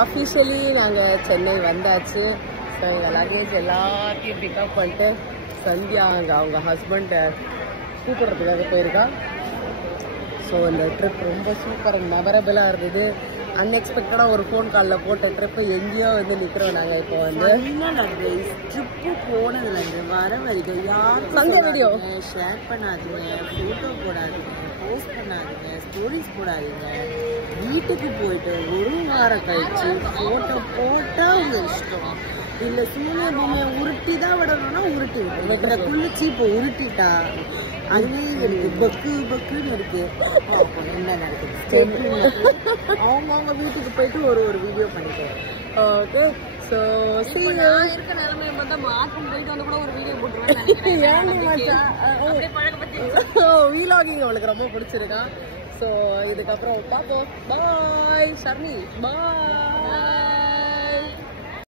ஆஃபீஷியலி நாங்கள் சென்னை வந்தாச்சு. ஸோ எங்கள் லக்கேஜ் எல்லாத்தையும் பிக்கப் பண்ணிட்டு சந்தியா அங்கே அவங்க ஹஸ்பண்டை கூப்பிட்றதுக்காக போயிருக்கா. ஸோ அந்த ட்ரிப் ரொம்ப சூப்பர் மெமரபிளாக இருந்தது. அன்எக்ஸ்பெக்டடாக ஒரு ஃபோன் காலில் போட்ட ட்ரிப்பு எங்கேயோ வந்து நிற்கிறோம். நாங்கள் இப்போ வந்து ட்ரிப்பு போனதுலேருந்து வர வரைக்கும் யாரும் சந்தியா வீடியோ ஷேர் பண்ணாதீங்க, ஃபோட்டோ போடாதீங்க, போஸ்ட் பண்ணாதீங்க, ஸ்டோரிஸ் போடாதீங்க. வீட்டுக்கு போயிட்டு ஒரு வாரம் கழிச்சு ஃபோட்டோ போட்டால் உங்க இஷ்டம். இல்லை சூரிய பொம்மையை உருட்டி தான் விடணும்னா உருட்டி விட்டு குளிச்சு இப்போ உருட்டிட்டா அதுவே இருக்கு பக்கு பக்குன்னு இருக்கு. என்ன நடக்குது அவங்கவுங்க வீட்டுக்கு போயிட்டு ஒரு வீடியோ பண்ணிட்டேன். ஓகே. ஸோ நான் இருக்க நிலைமையை பார்த்தா மாற்றம் போயிட்டு வந்து கூட ஒரு வீடியோ போட்டுருவேன். வீலாகிங் அவளுக்கு ரொம்ப பிடிச்சிருக்கா. ஸோ இதுக்கப்புறம் பார்ப்போம். பாய் ஷர்மி, பாய்.